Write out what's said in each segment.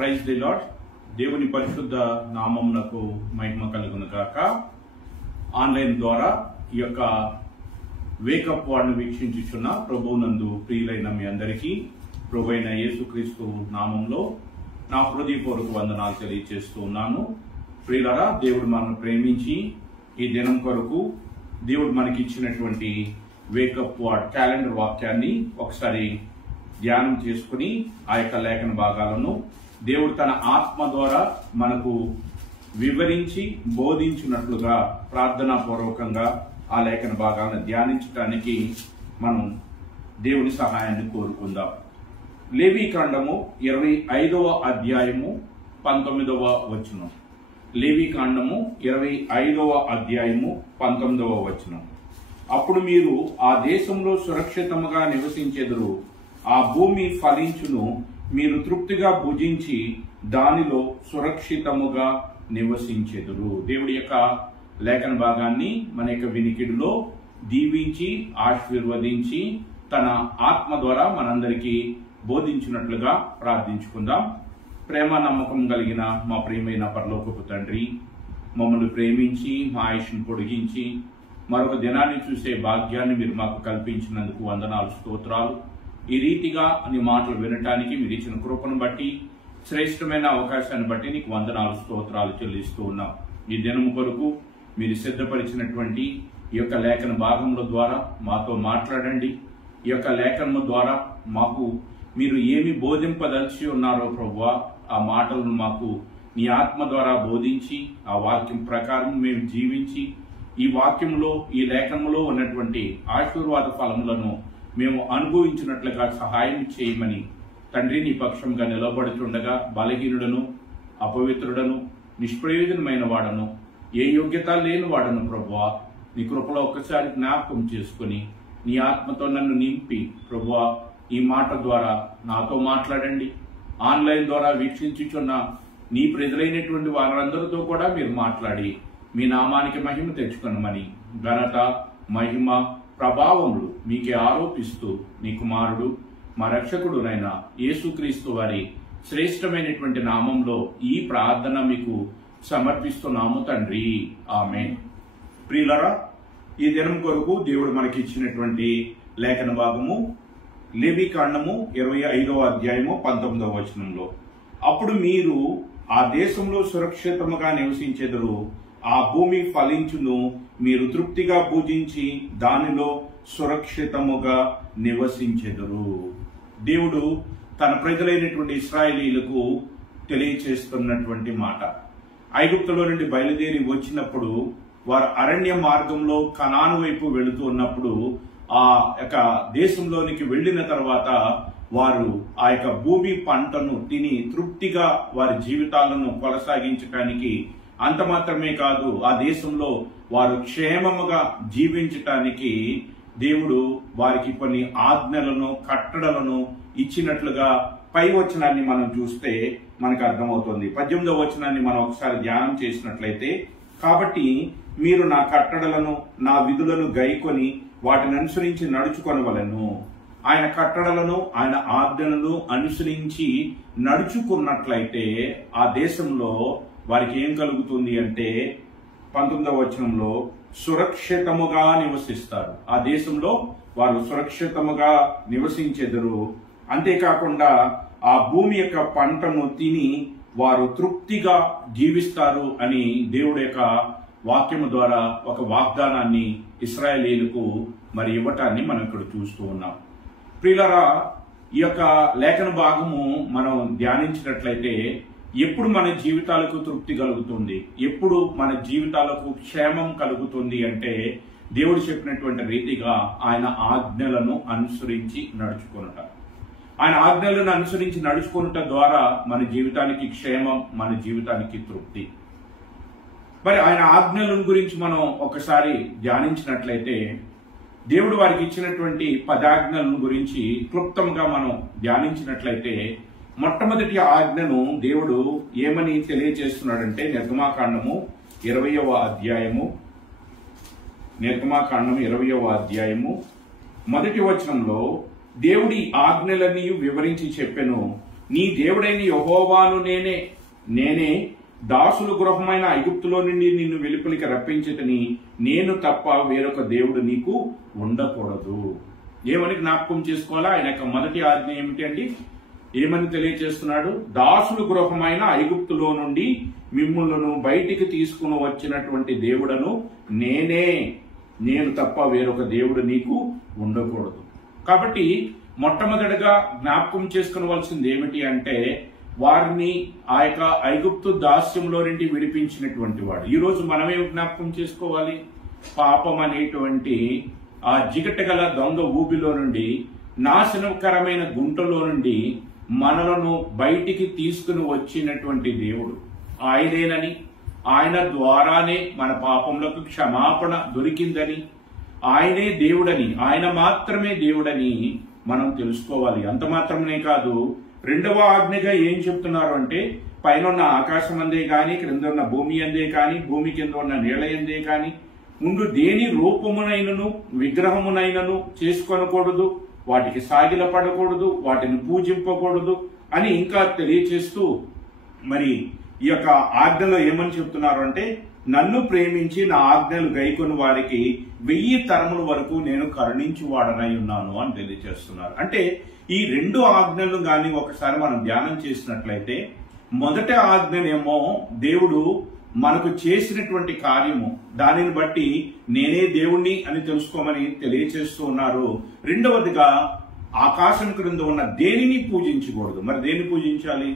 Praise the lord. దేవుని పరిశుద్ధ నామమునకు మహిమ కలుగును గాక. ఆన్లైన్ ద్వారా ఈ యొక్క వేకప్ వార్డ్ను వీక్షించుచున్న ప్రభువునందు ప్రియులైన మీ అందరికీ ప్రభు అయిన యేసుక్రీస్తు నామంలో నా హృదయపూర్వక వందనాలు తెలియజేస్తూ ఉన్నాను. ప్రియులారా, దేవుడు మనల్ని ప్రేమించి ఈ దినం కొరకు దేవుడు మనకి ఇచ్చినటువంటి వేకప్ వార్డ్ క్యాలెండర్ వాక్యాన్ని ఒకసారి ధ్యానం చేసుకుని ఆ యొక్క లేఖన భాగాలను దేవుడు తన ఆత్మ ద్వారా మనకు వివరించి బోధించినట్లుగా ప్రార్థనా పూర్వకంగా ఆ లేఖన భాగాలను ధ్యానించడానికి మనం దేవుని సహాయాన్ని కోరుకుందాం. లేవీకాండము 25వ అధ్యాయము 19వ వచనం. లేవీకాండము 25వ అధ్యాయము 19వ వచనం. అప్పుడు మీరు ఆ దేశంలో సురక్షితముగా నివసించెదరు, ఆ భూమి ఫలించును, మీరు తృప్తిగా భుజించి దానిలో సురక్షితముగా నివసించెదరు. దేవుడి యొక్క లేఖన భాగాన్ని మన యొక్క వినికిడిలో దీవించి ఆశీర్వదించి తన ఆత్మ ద్వారా మనందరికీ బోధించినట్లుగా ప్రార్థించుకుందాం. ప్రేమ నమ్మకం కలిగిన మా ప్రియమైన పరలోకపు తండ్రి, మమ్మల్ని ప్రేమించి మా ఆయుష్ను పొడిగించి మరొక దినాన్ని చూసే భాగ్యాన్ని మీరు మాకు కల్పించినందుకు వందనాలు, స్తోత్రాలు. ఈ రీతిగా నీ మాటలు వినటానికి మీరు ఇచ్చిన కృపను బట్టి, శ్రేష్టమైన అవకాశాన్ని బట్టి నీకు వందనాలు, స్తోత్రాలు చెల్లిస్తూ ఉన్నాం. ఈ దినము కొరకు మీరు సిద్ధపరిచినటువంటి ఈ యొక్క లేఖన భాగముల ద్వారా మాతో మాట్లాడండి. ఈ యొక్క లేఖనము ద్వారా మాకు మీరు ఏమి బోధింపదలిచి ఉన్నారో ప్రభువా, ఆ మాటలను మాకు నీ ఆత్మ ద్వారా బోధించి ఆ వాక్యం ప్రకారం మేము జీవించి ఈ వాక్యంలో ఈ లేఖనములో ఉన్నటువంటి ఆశీర్వాద ఫలములను మేము అనుభవించినట్లుగా సహాయం చేయమని తండ్రి నీ పక్షంగా నిలబడుతుండగా బలహీనుడను, అపవిత్రుడను, నిష్ప్రయోజనమైన వాడను, ఏ యోగ్యత లేని వాడను ప్రభువా, నీ కృపలో ఒక్కసారి జ్ఞాపకం చేసుకుని నీ ఆత్మతో నన్ను నింపి ప్రభువా, ఈ మాట ద్వారా నాతో మాట్లాడండి. ఆన్లైన్ ద్వారా వీక్షించుచున్న నీ ప్రజలైనటువంటి వారందరితో కూడా మీరు మాట్లాడి మీ నామానికి మహిమ తెచ్చుకొనమని, ఘనత, మహిమ, ప్రభావములు మీకే ఆరోపిస్తూ నీ కుమారుడు మా రక్షకుడునైన యేసుక్రీస్తు వారి శ్రేష్టమైనటువంటి నామంలో ఈ ప్రార్థన మీకు సమర్పిస్తున్నాము తండ్రి, ఆమేన్. ప్రియులారా, ఈ దినం కొరకు దేవుడు మనకి ఇచ్చినటువంటి లేఖన భాగము లేవీకాండము 25వ అధ్యాయము 19వ వచనంలో. అప్పుడు మీరు ఆ దేశంలో సురక్షితముగా నివసించెదరు, ఆ భూమి ఫలించును, మీరు తృప్తిగా భుజించి దానిలో సురక్షితముగా నివసించెదరు. దేవుడు తన ప్రజలైనటువంటి ఇశ్రాయేలీయులకు తెలియచేస్తున్నటువంటి మాట. ఐగుప్తులో నుండి బయలుదేరి వచ్చినప్పుడు వారు అరణ్య మార్గంలో కనాను వైపు వెళుతూ ఉన్నప్పుడు ఆ యొక్క దేశంలోనికి వెళ్లిన తర్వాత వారు ఆ యొక్క భూమి పంటను తిని తృప్తిగా వారి జీవితాలను కొనసాగించడానికి, అంత మాత్రమే కాదు ఆ దేశంలో వారు క్షేమముగా జీవించటానికి దేవుడు వారికి కొన్ని ఆజ్ఞలను, కట్టడలను ఇచ్చినట్లుగా పై వచనాన్ని మనం చూస్తే మనకు అర్థమవుతుంది. 18వ వచనాన్ని మనం ఒకసారి ధ్యానం చేసినట్లయితే, కాబట్టి మీరు నా కట్టడలను, నా విధులను గైకొని వాటిని అనుసరించి నడుచుకొనవలెను. ఆయన కట్టడలను, ఆయన ఆజ్ఞలను అనుసరించి నడుచుకున్నట్లయితే ఆ దేశంలో వారికి ఏం కలుగుతుంది అంటే 19వ వచనంలో సురక్షితముగా నివసిస్తారు. ఆ దేశంలో వారు సురక్షితముగా నివసించెదరు. అంతేకాకుండా ఆ భూమి యొక్క పంటను తిని వారు తృప్తిగా జీవిస్తారు అని దేవుడి యొక్క వాక్యము ద్వారా ఒక వాగ్దానాన్ని ఇశ్రాయేలీయులకు మరి ఇవ్వటాన్ని మనం ఇక్కడ చూస్తూ ఉన్నాం. ప్రియులారా, ఈ యొక్క లేఖన భాగము మనం ధ్యానించినట్లయితే ఎప్పుడు మన జీవితాలకు తృప్తి కలుగుతుంది, ఎప్పుడు మన జీవితాలకు క్షేమం కలుగుతుంది అంటే దేవుడు చెప్పినటువంటి రీతిగా ఆయన ఆజ్ఞలను అనుసరించి నడుచుకొనుట. ఆయన ఆజ్ఞలను అనుసరించి నడుచుకొనుట ద్వారా మన జీవితానికి క్షేమం, మన జీవితానికి తృప్తి. మరి ఆయన ఆజ్ఞలను గురించి మనం ఒకసారి ధ్యానించినట్లయితే దేవుడు వారికి ఇచ్చినటువంటి 10 ఆజ్ఞలను గురించి క్లుప్తంగా మనం ధ్యానించినట్లయితే మొట్టమొదటి ఆజ్ఞను దేవుడు ఏమని తెలియజేస్తున్నాడంటే నిర్గమాకాండము 20వ అధ్యాయము మొదటి వచనంలో దేవుడి ఆజ్ఞలన్నీ వివరించి చెప్పెను. నీ దేవుడైన యెహోవాను నేనే దాసుల గృహమైన ఐగుప్తులో నుండి నిన్ను వెలుపలికి రప్పించితని, నేను తప్ప వేరొక దేవుడు నీకు ఉండకూడదు. ఏమని జ్ఞాపకం చేసుకోవాలా? ఆయన యొక్క మొదటి ఆజ్ఞ ఏమిటి అండి? ఏమని తెలియజేస్తున్నాడు? దాసుల గృహమైన ఐగుప్తులో నుండి మిమ్ములను బయటికి తీసుకుని వచ్చినటువంటి దేవుడను నేను తప్ప వేరొక దేవుడు నీకు ఉండకూడదు. కాబట్టి మొట్టమొదటిగా జ్ఞాపకం చేసుకునవలసింది ఏమిటి అంటే, వారిని ఆ యొక్క ఐగుప్తు దాస్యంలో నుండి విడిపించినటువంటి వాడు. ఈ రోజు మనమే జ్ఞాపకం చేసుకోవాలి. పాపం అనేటువంటి ఆ జిగటగల దొంగ ఊబిలో నుండి, నాశనకరమైన గుంటలో నుండి మనలను బయటికి తీసుకుని వచ్చినటువంటి దేవుడు ఆయనేనని, ఆయన ద్వారానే మన పాపములకు క్షమాపణ దొరికిందని, ఆయనే దేవుడని, ఆయన మాత్రమే దేవుడని మనం తెలుసుకోవాలి. అంత మాత్రమే కాదు, రెండవ ఆజ్ఞగా ఏం చెప్తున్నారు అంటే, పైన ఉన్న ఆకాశం అందే కాని, క్రింద ఉన్న భూమి అందే కాని, భూమి కింద ఉన్న నీళ్ల అందే కాని ముందు దేని రూపమునైనను విగ్రహమునైనను చేసుకొనకూడదు, వాటికి సాగిలపడకూడదు, వాటిని పూజింపకూడదు అని ఇంకా తెలియచేస్తూ మరి ఈ యొక్క ఆజ్ఞలో ఏమని చెప్తున్నారు అంటే, నన్ను ప్రేమించి నా ఆజ్ఞలు గైకొని వారికి 1000 తరముల వరకు నేను కరుణించి వాడనై ఉన్నాను అని తెలియజేస్తున్నారు. అంటే ఈ రెండు ఆజ్ఞలు గాని ఒకసారి మనం ధ్యానం చేసినట్లయితే, మొదటి ఆజ్ఞనేమో దేవుడు మనకు చేసినటువంటి కార్యము, దానిని బట్టి నేనే దేవుణ్ణి అని తెలుసుకోమని తెలియచేస్తూ ఉన్నారు. రెండవదిగా ఆకాశం క్రింద ఉన్న దేనిని పూజించకూడదు. మరి దేన్ని పూజించాలి?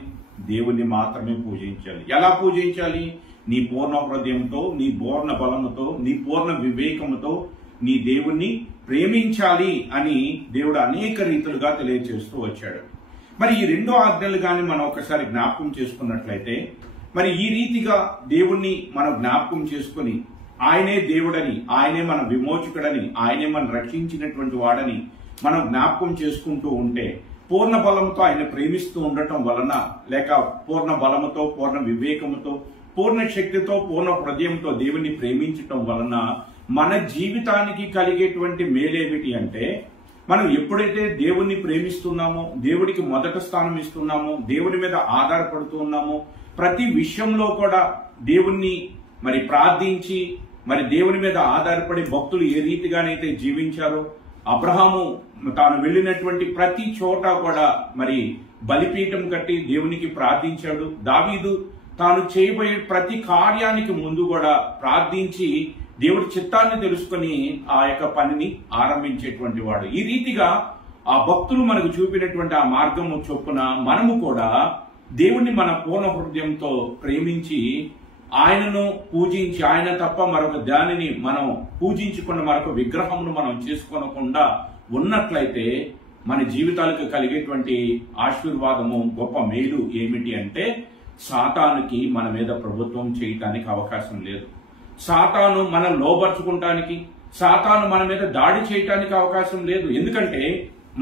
దేవుణ్ణి మాత్రమే పూజించాలి. ఎలా పూజించాలి? నీ పూర్ణ హృదయంతో, నీ పూర్ణ బలముతో, నీ పూర్ణ వివేకముతో నీ దేవుణ్ణి ప్రేమించాలి అని దేవుడు అనేక రీతులుగా తెలియజేస్తూ వచ్చాడు. మరి ఈ రెండో ఆజ్ఞలు కానీ మనం ఒకసారి జ్ఞాపకం చేసుకున్నట్లయితే, మరి ఈ రీతిగా దేవుణ్ణి మనం జ్ఞాపకం చేసుకుని, ఆయనే దేవుడని, ఆయనే మన విమోచకుడని, ఆయనే మనం రక్షించినటువంటి వాడని మనం జ్ఞాపకం చేసుకుంటూ ఉంటే, పూర్ణ బలంతో ఆయన ప్రేమిస్తూ ఉండటం వలన, లేక పూర్ణ బలముతో, పూర్ణ వివేకముతో, పూర్ణ శక్తితో, పూర్ణ హృదయంతో దేవుణ్ణి ప్రేమించటం వలన మన జీవితానికి కలిగేటువంటి మేలేమిటి అంటే, మనం ఎప్పుడైతే దేవుణ్ణి ప్రేమిస్తున్నామో, దేవుడికి మొదటి స్థానం ఇస్తున్నామో, దేవుని మీద ఆధారపడుతూ ఉన్నామో, ప్రతి విషయంలో కూడా దేవుణ్ణి మరి ప్రార్థించి, మరి దేవుని మీద ఆధారపడి భక్తులు ఏ రీతిగానైతే జీవించారో, అబ్రహాము తాను వెళ్ళినటువంటి ప్రతి చోట కూడా మరి బలిపీఠం కట్టి దేవునికి ప్రార్థించాడు. దావీదు తాను చేయబోయే ప్రతి కార్యానికి ముందు కూడా ప్రార్థించి దేవుడి చిత్తాన్ని తెలుసుకుని ఆ యొక్క పనిని ఆరంభించేటువంటి వాడు. ఈ రీతిగా ఆ భక్తులు మనకు చూపినటువంటి ఆ మార్గము చొప్పున మనము కూడా దేవుణ్ణి మన పూర్ణ హృదయంతో ప్రేమించి, ఆయనను పూజించి, ఆయన తప్ప మరొక దానిని మనం పూజించకుండా, మరొక విగ్రహమును మనం చేసుకోనకుండా ఉన్నట్లయితే మన జీవితాలకు కలిగేటువంటి ఆశీర్వాదము, గొప్ప మేలు ఏమిటి అంటే, సాతానుకి మన మీద ప్రభుత్వం చేయటానికి అవకాశం లేదు. సాతాను మనం లోబర్చుకుంటానికి, సాతాను మన మీద దాడి చేయటానికి అవకాశం లేదు. ఎందుకంటే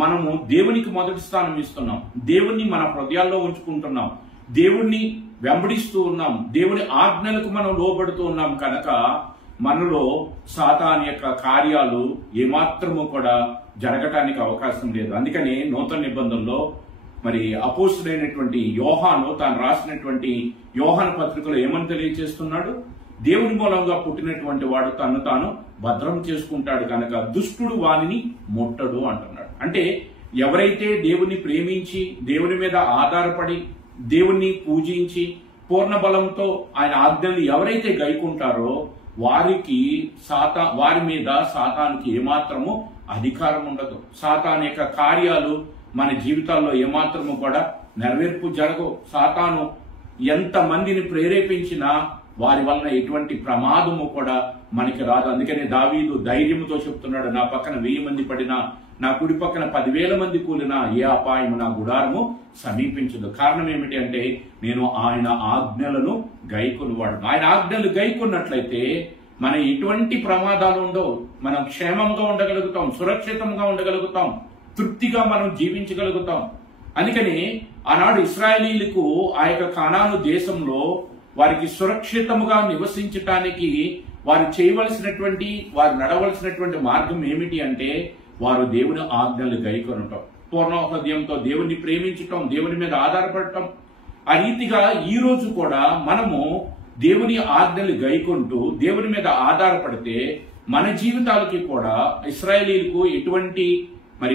మనము దేవునికి మొదటి స్థానం ఇస్తున్నాం, దేవుణ్ణి మన హృదయాల్లో ఉంచుకుంటున్నాం, దేవుణ్ణి వెంబడిస్తూ ఉన్నాం, దేవుని ఆజ్ఞలకు మనం లోబడుతూ ఉన్నాం కనుక మనలో సాతాను యొక్క కార్యాలు ఏమాత్రము కూడా జరగటానికి అవకాశం లేదు. అందుకని నూతన నిబంధనలో మరి అపోస్తుడైనటువంటి యోహాను తాను రాసినటువంటి యోహాను పత్రికలో ఏమని తెలియజేస్తున్నాడు? దేవుని మూలంగా పుట్టినటువంటి వాడు తను తాను భద్రం చేసుకుంటాడు కనుక దుష్టుడు వానిని ముట్టడు అంటున్నాడు. అంటే ఎవరైతే దేవుని ప్రేమించి, దేవుని మీద ఆధారపడి, దేవుణ్ణి పూజించి, పూర్ణ బలంతో ఆయన ఆజ్ఞల్ని ఎవరైతే గైకుంటారో వారి మీద సాతానుకి ఏమాత్రము అధికారం ఉండదు. సాతాను యొక్క కార్యాలు మన జీవితాల్లో ఏమాత్రము కూడా నెరవేర్పు జరగవు. సాతాను ఎంత మందిని ప్రేరేపించినా వారి వలన ఎటువంటి ప్రమాదము కూడా మనకి రాదు. అందుకనే దావీదు ధైర్యంతో చెప్తున్నాడు, నా పక్కన 1000 మంది పడినా, నా కుడి పక్కన 10,000 మంది కూలినా ఏ అపాయము నా గుడారము సమీపించదు. కారణం ఏమిటి అంటే, నేను ఆయన ఆజ్ఞలను గైకొనివాడు. ఆయన ఆజ్ఞలు గైకొన్నట్లయితే మన ఎటువంటి ప్రమాదాలు ఉండవు. మనం క్షేమంగా ఉండగలుగుతాం, సురక్షితంగా ఉండగలుగుతాం, తృప్తిగా మనం జీవించగలుగుతాం. అందుకని ఆనాడు ఇశ్రాయేలీలకు ఆ యొక్క కనాను దేశంలో వారికి సురక్షితముగా నివసించటానికి వారు చేయవలసినటువంటి, వారు నడవలసినటువంటి మార్గం ఏమిటి అంటే, వారు దేవుని ఆజ్ఞలు గైకొనటం. పూర్ణ హృదయంతో దేవుణ్ణి ప్రేమించటం, దేవుని మీద ఆధారపడటం. ఆ రీతిగా ఈ రోజు కూడా మనము దేవుని ఆజ్ఞలు గైకొంటూ దేవుని మీద ఆధారపడితే మన జీవితాలకి కూడా ఇశ్రాయేలీలకు ఎటువంటి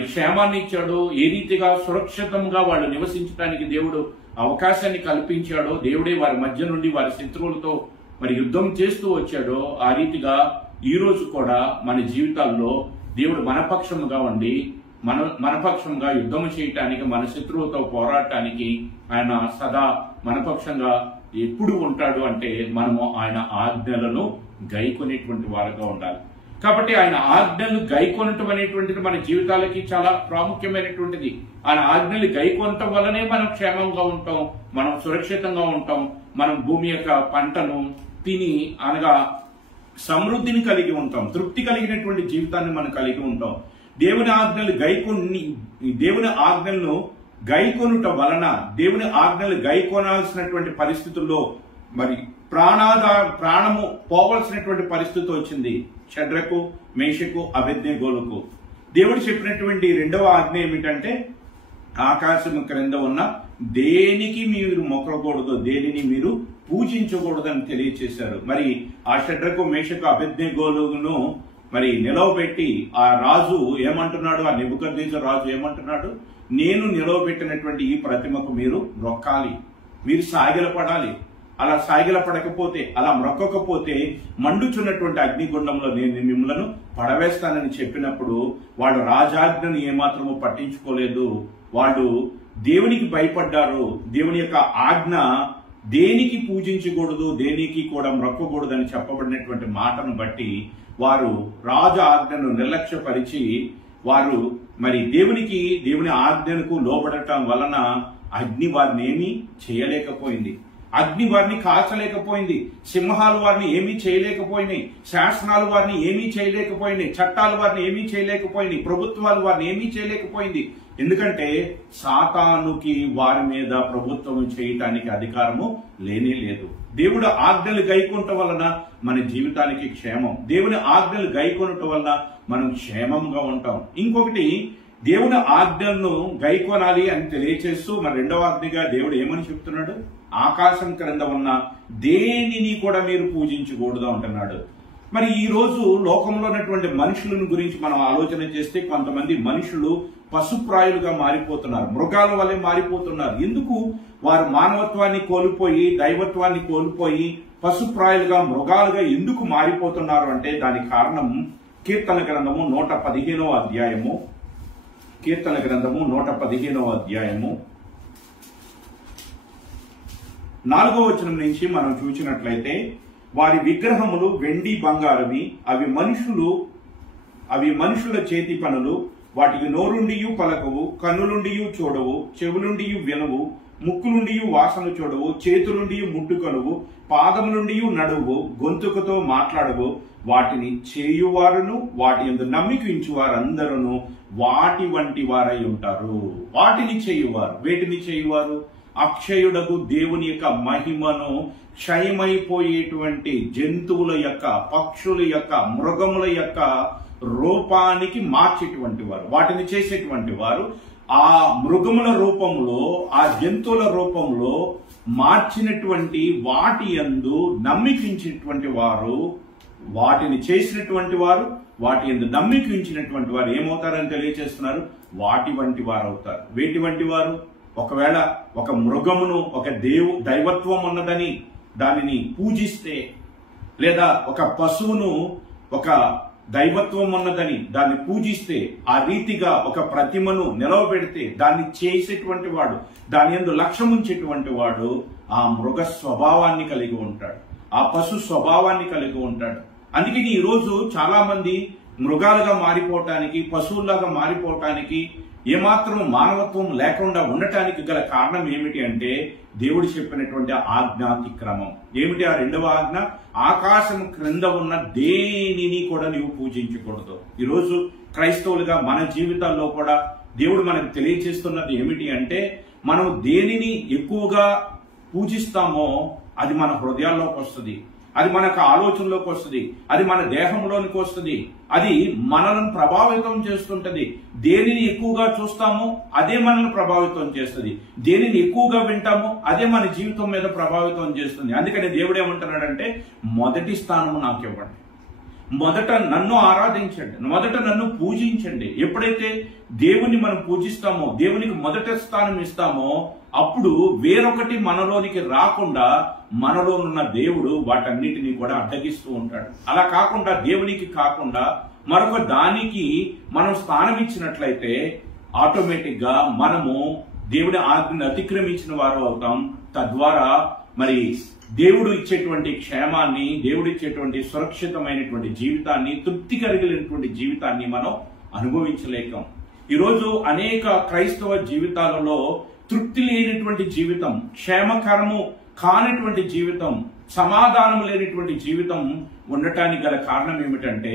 క్షేమాన్ని ఇచ్చాడో, ఏ రీతిగా సురక్షితంగా వాళ్ళు నివసించడానికి దేవుడు అవకాశాన్ని కల్పించాడో, దేవుడే వారి మధ్య నుండి వారి శత్రువులతో యుద్ధం చేస్తూ వచ్చాడో, ఆ రీతిగా ఈ రోజు కూడా మన జీవితాల్లో దేవుడు మనపక్షముగా ఉండి మనపక్షంగా యుద్ధం చేయటానికి, మన శత్రువులతో పోరాటానికి ఆయన సదా మనపక్షంగా ఎప్పుడు ఉంటాడు అంటే మనము ఆయన ఆజ్ఞలను గైకొనేటువంటి వారుగా ఉండాలి. కాబట్టి ఆయన ఆజ్ఞలు గైకొనటం అనేటువంటిది మన జీవితాలకి చాలా ప్రాముఖ్యమైనటువంటిది. ఆయన ఆజ్ఞలు గైకొనటం వల్లనే మనం క్షేమంగా ఉంటాం, మనం సురక్షితంగా ఉంటాం, మనం భూమి యొక్క పంటను తిని అనగా సమృద్ధిని కలిగి ఉంటాం, తృప్తి కలిగినటువంటి జీవితాన్ని మనం కలిగి ఉంటాం. దేవుని ఆజ్ఞలను గైకొనుట వలన, దేవుని ఆజ్ఞలు గైకొనాల్సినటువంటి పరిస్థితుల్లో ప్రాణము పోవలసినటువంటి పరిస్థితి వచ్చింది షడ్రకు, మేషకు, అబేద్నెగోలకు. దేవుడు చెప్పినటువంటి రెండవ ఆజ్ఞ ఏమిటంటే ఆకాశం క్రింద ఉన్న దేనికి మీరు మొక్కకూడదు, దేనిని మీరు పూజించకూడదు అని తెలియచేశారు. ఆ షడ్రకు, మేషకు, అబేద్నెగోలను నిలవబెట్టి ఆ రాజు ఏమంటున్నాడు, ఆ నెబుకద్నెజరు రాజు ఏమంటున్నాడు, నేను నిలవబెట్టినటువంటి ఈ ప్రతిమకు మీరు మొక్కాలి, మీరు సాగిలపడాలి. అలా సాగిలపడకపోతే, అలా మొక్కకపోతే మండుచున్నటువంటి అగ్నిగుండంలో నేను మిమ్మలను పడవేస్తానని చెప్పినప్పుడు వాళ్ళు రాజాజ్ఞను ఏమాత్రము పట్టించుకోలేదు. వాళ్ళు దేవునికి భయపడ్డారు. దేవుని యొక్క ఆజ్ఞ దేనికి పూజించకూడదు, దేనికి కూడా మొక్కకూడదు అని చెప్పబడినటువంటి మాటను బట్టి వారు రాజు ఆజ్ఞను నిర్లక్ష్యపరిచి వారు దేవుని ఆజ్ఞకు లోబడటం వలన అగ్ని వారిని ఏమీ చేయలేకపోయింది, అగ్ని వారిని కాల్చలేకపోయింది, సింహాలు వారిని ఏమీ చేయలేకపోయినాయి, శాసనాలు వారిని ఏమీ చేయలేకపోయినాయి, చట్టాలు వారిని ఏమీ చేయలేకపోయినాయి, ప్రభుత్వాలు వారిని ఏమీ చేయలేకపోయింది. ఎందుకంటే సాతానుకి వారి మీద ప్రభుత్వం చేయటానికి అధికారము లేనే లేదు. దేవుడు ఆజ్ఞలు గైకొనటం వలన మన జీవితానికి క్షేమం, దేవుని ఆజ్ఞలు గైకొనటం వలన మనం క్షేమంగా ఉంటాం. ఇంకొకటి, దేవుని ఆజ్ఞలను గైకొనాలి అని తెలియచేస్తూ రెండవ ఆజ్ఞగా దేవుడు ఏమని చెప్తున్నాడు, ఆకాశం క్రింద ఉన్న దేనిని కూడా మీరు పూజించకూడదు అంటున్నాడు. ఈ రోజు లోకంలో ఉన్నటువంటి మనుషులను గురించి మనం ఆలోచన చేస్తే కొంతమంది మనుషులు పశుప్రాయులుగా మారిపోతున్నారు, మృగాల వల్లే మారిపోతున్నారు. ఎందుకు వారు మానవత్వాన్ని కోల్పోయి, దైవత్వాన్ని కోల్పోయి పశుప్రాయులుగా, మృగాలుగా ఎందుకు మారిపోతున్నారు అంటే దానికి కారణం కీర్తన గ్రంథము 115వ అధ్యాయము, కీర్తన గ్రంథము 115వ అధ్యాయము 4వ వచనం నుంచి మనం చూసినట్లయితే, వారి విగ్రహములు వెండి బంగారవి, అవి మనుషుల చేతి పనులు, వాటికి నోరుండియు పలకవు, కన్నులుండియు చూడవు, చెవులుండియు వినవు, ముక్కులుండియు వాసన చూడవు, చేతులుండియు ముట్టుకొనవు, పాదములుండియు నడువు, గొంతుకతో మాట్లాడవు. వాటిని చేయువారును వాటి యందు నమ్మిక ఉంచువారందరూ వాటి వంటి వారై ఉంటారు. వాటిని చేయువారు, వేటిని చేయువారు? అక్షయుడకు దేవుని యొక్క మహిమను క్షయమైపోయేటువంటి జంతువుల యొక్క, పక్షుల యొక్క, మృగముల యొక్క రూపానికి మార్చేటువంటి వారు, వాటిని చేసేటువంటి వారు. ఆ మృగముల రూపంలో, ఆ జంతువుల రూపంలో మార్చినటువంటి వాటి యందు నమ్మికించినటువంటి వారు, వాటిని చేసినటువంటి వారు, వాటి యందు నమ్మికించినటువంటి వారు ఏమవుతారని తెలియజేస్తున్నారు, వాటి వంటి వారు అవుతారు. వేటి వంటి వారు? ఒకవేళ ఒక మృగమును ఒక దైవత్వం ఉన్నదని దానిని పూజిస్తే, లేదా ఒక పశువును ఒక దైవత్వం ఉన్నదని దాన్ని పూజిస్తే, ఆ రీతిగా ఒక ప్రతిమను నిలవబెడితే దాన్ని చేసేటువంటి వాడు, దాని యందు లక్ష్యం ఉంచేటువంటి వాడు ఆ మృగ స్వభావాన్ని కలిగి ఉంటాడు, ఆ పశు స్వభావాన్ని కలిగి ఉంటాడు. అందుకని ఈరోజు చాలా మంది మృగాలుగా మారిపోవటానికి, పశువులాగా మారిపోవటానికి, ఏమాత్రం మానవత్వం లేకుండా ఉండటానికి గల కారణం ఏమిటి అంటే దేవుడు చెప్పినటువంటి ఆజ్ఞాతిక్రమం. ఏమిటి ఆ రెండవ ఆజ్ఞ? ఆకాశం క్రింద ఉన్న దేనిని కూడా నీవు పూజించకూడదు. ఈరోజు క్రైస్తవులుగా మన జీవితాల్లో కూడా దేవుడు మనకు తెలియజేస్తున్నది ఏమిటి అంటే, మనం దేనిని ఎక్కువగా పూజిస్తామో అది మన హృదయాల్లోకి వస్తుంది, అది మనకు ఆలోచనలోకి వస్తుంది, అది మన దేహంలోనికి వస్తుంది, అది మనల్ని ప్రభావితం చేస్తుంటది. దేనిని ఎక్కువగా చూస్తామో అదే మనల్ని ప్రభావితం చేస్తుంది, దేనిని ఎక్కువగా వింటామో అదే మన జీవితం మీద ప్రభావితం చేస్తుంది. అందుకని దేవుడు ఏమంటున్నాడంటే, మొదటి స్థానం నాకు ఇవ్వండి, మొదట నన్ను ఆరాధించండి, మొదట నన్ను పూజించండి. ఎప్పుడైతే దేవుని మనం పూజిస్తామో, దేవునికి మొదటి స్థానం ఇస్తామో, అప్పుడు వేరొకటి మనలోనికి రాకుండా మనలోనున్న దేవుడు వాటన్నిటినీ కూడా అడ్డగిస్తూ ఉంటాడు. అలా కాకుండా దేవునికి కాకుండా మరొక దానికి మనం స్థానం ఇచ్చినట్లయితే ఆటోమేటిక్ గా మనము దేవుడి ఆజ్ఞను అతిక్రమించిన వారు అవుతాం. తద్వారా మరి దేవుడు ఇచ్చేటువంటి క్షేమాన్ని, దేవుడు ఇచ్చేటువంటి సురక్షితమైనటువంటి జీవితాన్ని, తృప్తి కలిగినటువంటి జీవితాన్ని మనం అనుభవించలేకం. ఈరోజు అనేక క్రైస్తవ జీవితాలలో తృప్తి లేనటువంటి జీవితం, క్షేమకరము కానటువంటి జీవితం, సమాధానం లేనటువంటి జీవితం ఉండటానికి గల కారణం ఏమిటంటే,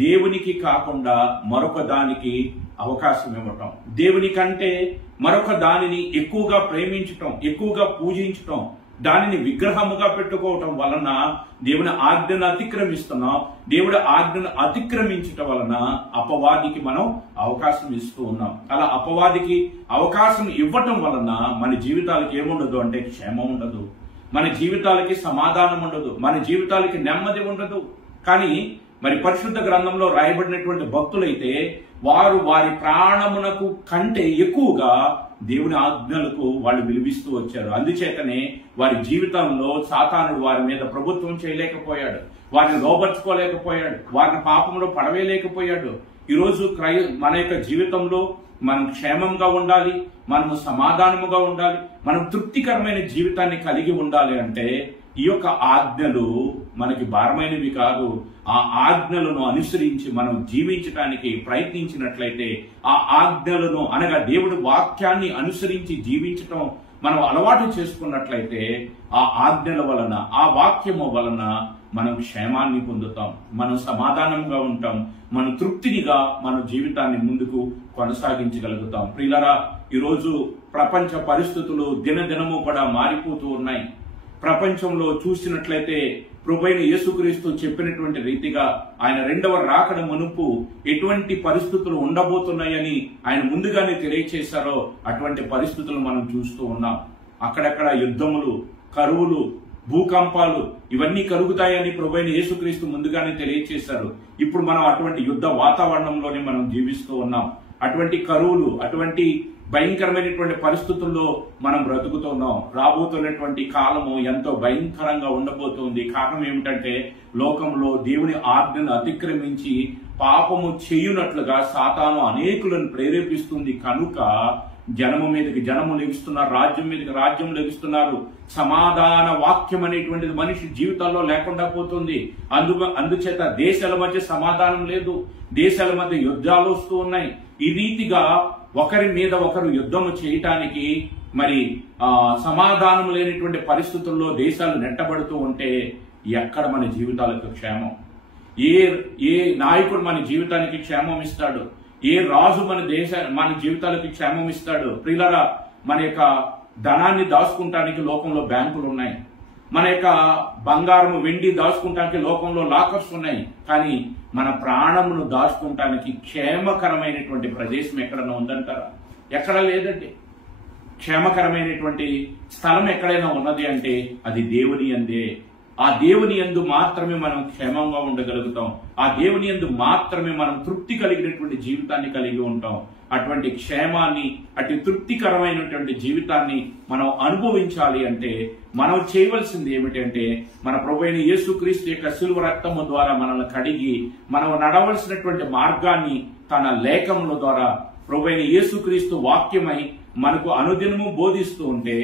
దేవునికి కాకుండా మరొక దానికి అవకాశం ఇవ్వటం, దేవుని కంటే మరొక దానిని ఎక్కువగా ప్రేమించటం, ఎక్కువగా పూజించటం, దానిని విగ్రహముగా పెట్టుకోవటం వలన దేవుని ఆజ్ఞను అతిక్రమిస్తున్నాం. దేవుడి ఆజ్ఞను అతిక్రమించటం వలన అపవాదికి మనం అవకాశం ఇస్తూ ఉన్నాం. అలా అపవాదికి అవకాశం ఇవ్వటం వలన మన జీవితాలకు ఏముండదు అంటే క్షేమం ఉండదు, మన జీవితాలకి సమాధానం ఉండదు, మన జీవితాలకి నెమ్మది ఉండదు. కానీ మరి పరిశుద్ధ గ్రంథంలో రాయబడినటువంటి భక్తులైతే వారు వారి ప్రాణమునకు కంటే ఎక్కువగా దేవుని ఆజ్ఞలకు వాళ్ళు విలువిస్తూ వచ్చారు. అందుచేతనే వారి జీవితంలో సాతానుడు వారి మీద ప్రభుత్వం చేయలేకపోయాడు, వారిని లోబర్చుకోలేకపోయాడు, వారిని పాపంలో పడవేయలేకపోయాడు. ఈరోజు మన యొక్క జీవితంలో మనం క్షేమంగా ఉండాలి, మనము సమాధానముగా ఉండాలి, మనం తృప్తికరమైన జీవితాన్ని కలిగి ఉండాలి అంటే ఈ యొక్క ఆజ్ఞలు మనకి భారమైనవి కాదు. ఆ ఆజ్ఞలను అనుసరించి మనం జీవించడానికి ప్రయత్నించినట్లయితే, ఆ ఆజ్ఞలను అనగా దేవుడి వాక్యాన్ని అనుసరించి జీవించటం మనం అలవాటు చేసుకున్నట్లయితే, ఆ ఆజ్ఞల వలన, ఆ వాక్యము వలన మనం క్షేమాన్ని పొందుతాం, మనం సమాధానంగా ఉంటాం, మనం తృప్తినిగా మన జీవితాన్ని ముందుకు కొనసాగించగలుగుతాం. ప్రియులారా, ఈరోజు ప్రపంచ పరిస్థితులు దినదినము కూడా మారిపోతూ ఉన్నాయి. ప్రపంచంలో చూసినట్లయితే ప్రభువైన యేసుక్రీస్తు చెప్పినటువంటి రీతిగా ఆయన రెండవ రాకడ మునుపు ఎటువంటి పరిస్థితులు ఉండబోతున్నాయని ఆయన ముందుగానే తెలియచేశారో అటువంటి పరిస్థితులు మనం చూస్తూ ఉన్నాం. అక్కడక్కడ యుద్ధములు, కరువులు, భూకంపాలు ఇవన్నీ కలుగుతాయని ప్రభువైన యేసుక్రీస్తు ముందుగానే తెలియచేశారు. ఇప్పుడు మనం అటువంటి యుద్ధ వాతావరణంలోనే మనం జీవిస్తూ ఉన్నాం. అటువంటి కరువులు, అటువంటి భయంకరమైనటువంటి పరిస్థితుల్లో మనం బ్రతుకుతున్నాం. రాబోతున్నటువంటి కాలము ఎంతో భయంకరంగా ఉండబోతోంది. కారణం ఏమిటంటే, లోకంలో దేవుని ఆజ్ఞను అతిక్రమించి పాపము చేయునట్లుగా సాతాను అనేకులను ప్రేరేపిస్తుంది. కనుక జనము మీదకి జనము లెగుస్తున్నారు, రాజ్యం మీదకి రాజ్యం లెగుస్తున్నారు. సమాధాన వాక్యం అనేటువంటిది మనిషి జీవితాల్లో లేకుండా పోతుంది. అందుచేత దేశాల మధ్య సమాధానం లేదు, దేశాల మధ్య యుద్ధాలు వస్తూ ఉన్నాయి. ఈ రీతిగా ఒకరి మీద ఒకరు యుద్ధము చేయటానికి మరి సమాధానం లేనిటువంటి పరిస్థితుల్లో దేశాలు నెట్టబడుతూ ఉంటే ఎక్కడ మన జీవితాలకు క్షేమం? ఏ నాయకుడు మన జీవితానికి క్షేమం ఇస్తాడు? ఏ రాజు మన జీవితాలకి క్షేమం ఇస్తాడు? ప్రియులారా, మన యొక్క ధనాన్ని దాచుకుంటానికి లోకంలో బ్యాంకులు ఉన్నాయి, మన యొక్క బంగారము వెండి దాచుకుంటానికి లోకంలో లాకర్స్ ఉన్నాయి. కానీ మన ప్రాణమును దాచుకుంటానికి క్షేమకరమైనటువంటి ప్రదేశం ఎక్కడైనా ఉందంటారా? ఎక్కడ లేదండి. క్షేమకరమైనటువంటి స్థలం ఎక్కడైనా ఉన్నది అంటే అది దేవుని యందే. ఆ దేవుని యందు మాత్రమే మనం క్షేమంగా ఉండగలుగుతాం. ఆ దేవుని యందు మాత్రమే మనం తృప్తి కలిగినటువంటి జీవితాన్ని కలిగి ఉంటాం. అటువంటి క్షేమాన్ని, అటు తృప్తికరమైనటువంటి జీవితాన్ని మనం అనుభవించాలి అంటే మనం చేయవలసింది ఏమిటంటే, మన ప్రభువైన యేసుక్రీస్తు యొక్క శిలువ రక్తము ద్వారా మనల్ని కడిగి మనం నడవలసినటువంటి మార్గాన్ని తన లేఖముల ద్వారా ప్రభువైన యేసుక్రీస్తు వాక్యమై మనకు అనుదినము బోధిస్తూ ఉంటే,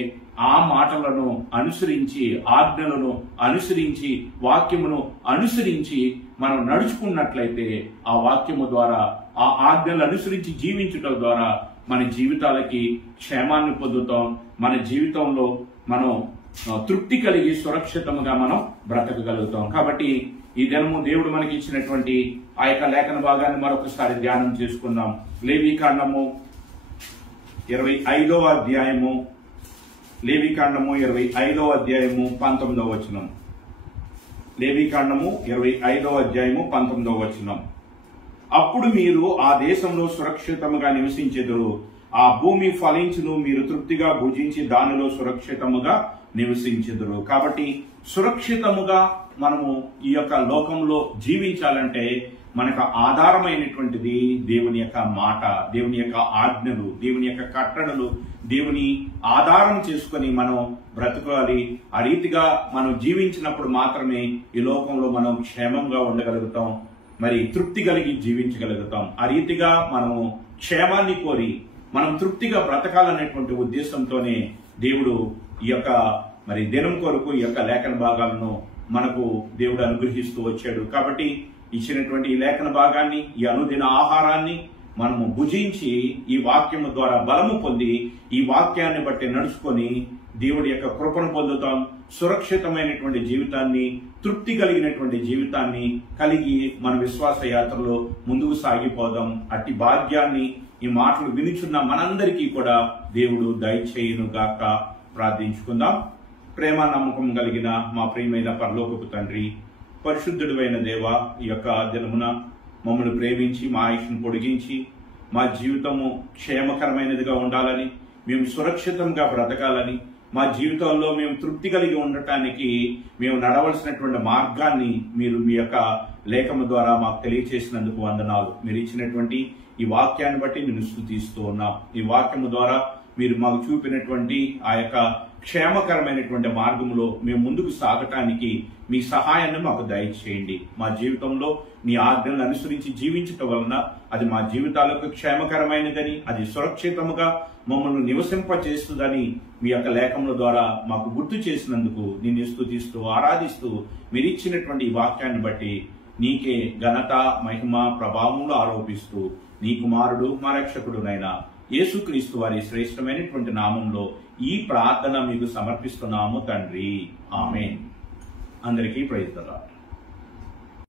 ఆ మాటలను అనుసరించి, ఆజ్ఞలను అనుసరించి, వాక్యమును అనుసరించి మనం నడుచుకున్నట్లయితే, ఆ వాక్యము ద్వారా, ఆ ఆజ్ఞలు అనుసరించి జీవించటం ద్వారా మన జీవితాలకి క్షేమాన్ని పొందుతాం. మన జీవితంలో మనం తృప్తి కలిగి సురక్షితంగా మనం బ్రతకగలుగుతాం. కాబట్టి ఈ దినము దేవుడు మనకి ఇచ్చినటువంటి ఆ యొక్క లేఖన భాగాన్ని మరొకసారి ధ్యానం చేసుకుందాం. లేవీకాండము 25వ అధ్యాయము, లేవీకాండము 25వ అధ్యాయము 19వ వచనం. లేవీకాండము 25వ అధ్యాయము 19వ వచనం. అప్పుడు మీరు ఆ దేశంలో సురక్షితముగా నివసించెదరు, ఆ భూమి ఫలించును, మీరు తృప్తిగా భుజించి దానిలో సురక్షితముగా నివసించెదరు. కాబట్టి సురక్షితముగా మనము ఈ యొక్క లోకంలో జీవించాలంటే మనకు ఆధారమైనటువంటిది దేవుని యొక్క మాట, దేవుని యొక్క ఆజ్ఞలు, దేవుని యొక్క కట్టడలు, దేవుని ఆధారం చేసుకొని మనం బ్రతకాలి. ఆ రీతిగా మనం జీవించినప్పుడు మాత్రమే ఈ లోకంలో మనం క్షేమంగా ఉండగలుగుతాం, మరి తృప్తి కలిగి జీవించగలుగుతాం. ఆ రీతిగా మనము క్షేమాన్ని కోరి మనం తృప్తిగా బ్రతకాలనేటువంటి ఉద్దేశంతోనే దేవుడు ఈ యొక్క మరి దినం కొరకు ఈ యొక్క లేఖన భాగాలను మనకు దేవుడు అనుగ్రహిస్తూ వచ్చాడు. కాబట్టి ఇచ్చినటువంటి ఈ లేఖన భాగాన్ని, ఈ అనుదిన ఆహారాన్ని మనము భుజించి ఈ వాక్యము ద్వారా బలము పొంది ఈ వాక్యాన్ని బట్టి నడుచుకొని దేవుడి యొక్క కృపను పొందుతాం. సురక్షితమైనటువంటి జీవితాన్ని, తృప్తి కలిగినటువంటి జీవితాన్ని కలిగి మన విశ్వాస యాత్రలో ముందుకు సాగిపోదాం. అట్టి భాగ్యాన్ని ఈ మాటలు వినుచున్న మనందరికీ కూడా దేవుడు దయచేయును గాక. ప్రార్థించుకుందాం. ప్రేమ నమ్మకం కలిగిన మా ప్రియమైన పరలోకపు తండ్రి, పరిశుద్ధుడైన దేవ, ఈ యొక్క దినమున మమ్మల్ని ప్రేమించి మా ఆయుష్ను పొడిగించి మా జీవితము క్షేమకరమైనదిగా ఉండాలని, మేము సురక్షితంగా బ్రతకాలని, మా జీవితంలో మేము తృప్తి కలిగి ఉండటానికి మేము నడవలసినటువంటి మార్గాన్ని మీరు మీ యొక్క లేఖము ద్వారా మాకు తెలియచేసినందుకు వందనాలు. మీరు ఇచ్చినటువంటి ఈ వాక్యాన్ని బట్టి నేను స్తుతిస్తూ ఉన్నాం. ఈ వాక్యము ద్వారా మీరు మాకు చూపినటువంటి ఆ యొక్క క్షేమకరమైనటువంటి మార్గంలో మేము ముందుకు సాగటానికి మీ సహాయాన్ని మాకు దయచేయండి. మా జీవితంలో మీ ఆజ్ఞలను అనుసరించి జీవించటం వలన అది మా జీవితాలకు క్షేమకరమైనదని, అది సురక్షితముగా మమ్మల్ని నివసింపచేస్తుందని మీ యొక్క లేఖముల ద్వారా మాకు గుర్తు చేసినందుకు నిన్ను స్తుతిస్తూ ఆరాధిస్తూ మీరు ఇచ్చినటువంటి ఈ వాక్యాన్ని బట్టి నీకే ఘనత, మహిమ, ప్రభావములు ఆరోపిస్తూ నీ కుమారుడు మా రక్షకుడునైనా యేసుక్రీస్తు వారి శ్రేష్టమైనటువంటి నామంలో ఈ ప్రార్థన మీకు సమర్పిస్తున్నాము తండ్రి. ఆమేన్. అందరికీ ప్రైజ్ ది లార్డ్.